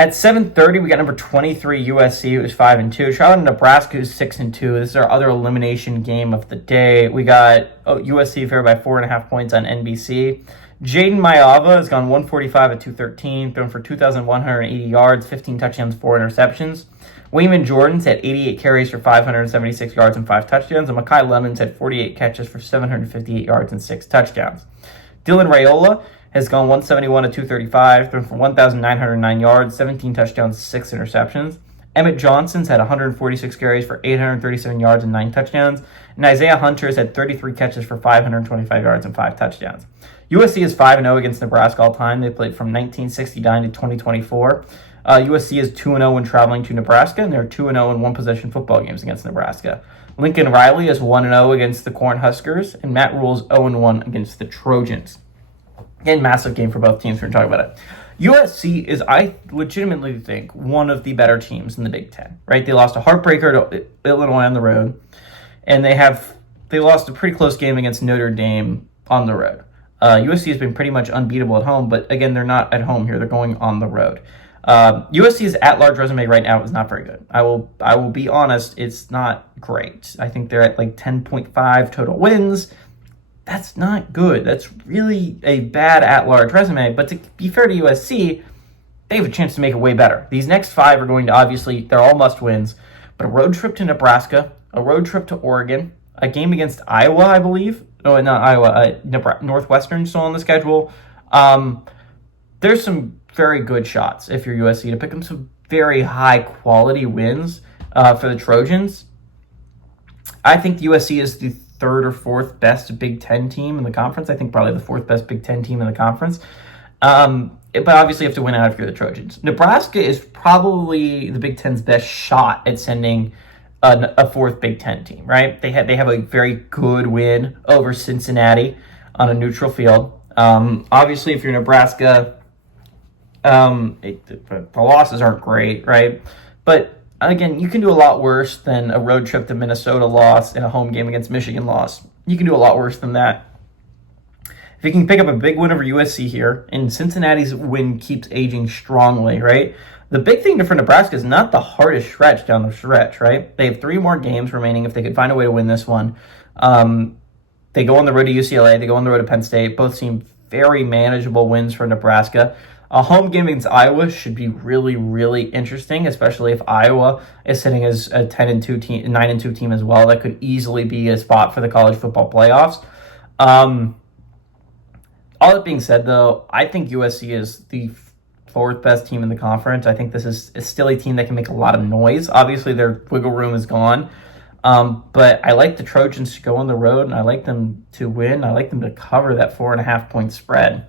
At 7:30, we got number 23 USC, who's 5-2. Charlotte, Nebraska, who's 6-2. This is our other elimination game of the day. We got USC favored by 4.5 points on NBC. Jaden Mayava has gone 145 at 213, thrown for 2,180 yards, 15 touchdowns, 4 interceptions. Wayman Jordan's had 88 carries for 576 yards and 5 touchdowns, and Mekhi Lemons had 48 catches for 758 yards and 6 touchdowns. Dylan Raiola has gone 171 to 235, thrown for 1,909 yards, 17 touchdowns, 6 interceptions. Emmett Johnson's had 146 carries for 837 yards and 9 touchdowns. And Isaiah Hunter's had 33 catches for 525 yards and 5 touchdowns. USC is 5-0 against Nebraska all time. They played from 1969 to 2024. USC is 2-0 when traveling to Nebraska, and they're 2-0 in one-possession football games against Nebraska. Lincoln Riley is 1-0 against the Cornhuskers, and Matt Rule is 0-1 against the Trojans. Again, massive game for both teams. We're going to talk about it. USC is, I legitimately think, one of the better teams in the Big Ten, right? They lost a heartbreaker to Illinois on the road, and they lost a pretty close game against Notre Dame on the road. USC has been pretty much unbeatable at home, but again, they're not at home here. They're going on the road. USC's at-large resume right now is not very good. I will be honest, it's not great. I think they're at like 10.5 total wins. That's not good. That's really a bad at-large resume. But to be fair to USC, they have a chance to make it way better. These next 5 are going to obviously, they're all must-wins. But a road trip to Nebraska, a road trip to Oregon, a game against Iowa, I believe. No, not Iowa. Northwestern still on the schedule. There's some very good shots if you're USC to pick them some very high-quality wins for the Trojans. I think USC is the 3rd or 4th best Big Ten team in the conference. I think probably the 4th best Big Ten team in the conference. But obviously you have to win out if you're the Trojans. Nebraska is probably the Big Ten's best shot at sending a 4th Big Ten team, right? They have a very good win over Cincinnati on a neutral field. Obviously, if you're Nebraska, the losses aren't great, right? But again, you can do a lot worse than a road trip to Minnesota loss and a home game against Michigan loss. You can do a lot worse than that. If you can pick up a big win over USC here, and Cincinnati's win keeps aging strongly, right? The big thing for Nebraska is not the hardest stretch down the stretch, right? They have 3 more games remaining if they could find a way to win this one. They go on the road to UCLA. They go on the road to Penn State. Both seem very manageable wins for Nebraska. A home game against Iowa should be really, really interesting, especially if Iowa is sitting as a 10-2 team, 9-2 team as well. That could easily be a spot for the college football playoffs. All that being said, though, I think USC is the 4th best team in the conference. I think this is still a team that can make a lot of noise. Obviously, their wiggle room is gone. But I like the Trojans to go on the road, and I like them to win. I like them to cover that 4.5 point spread.